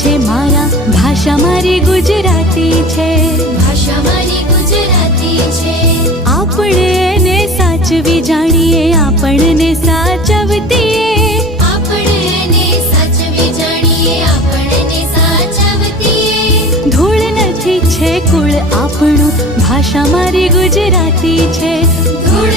છે મારા, ભાષા મારી ગુજરાતી છે, ભાષા મારી ગુજરાતી છે। આપણે એને સાચવી જાણીએ, આપણને સાચવતીએ, આપણે એને સાચવી જાણીએ, આપણને સાચવતીએ। ધૂળ નથી છે કુળ આપણું, ભાષા મારી ગુજરાતી છે, ધૂળ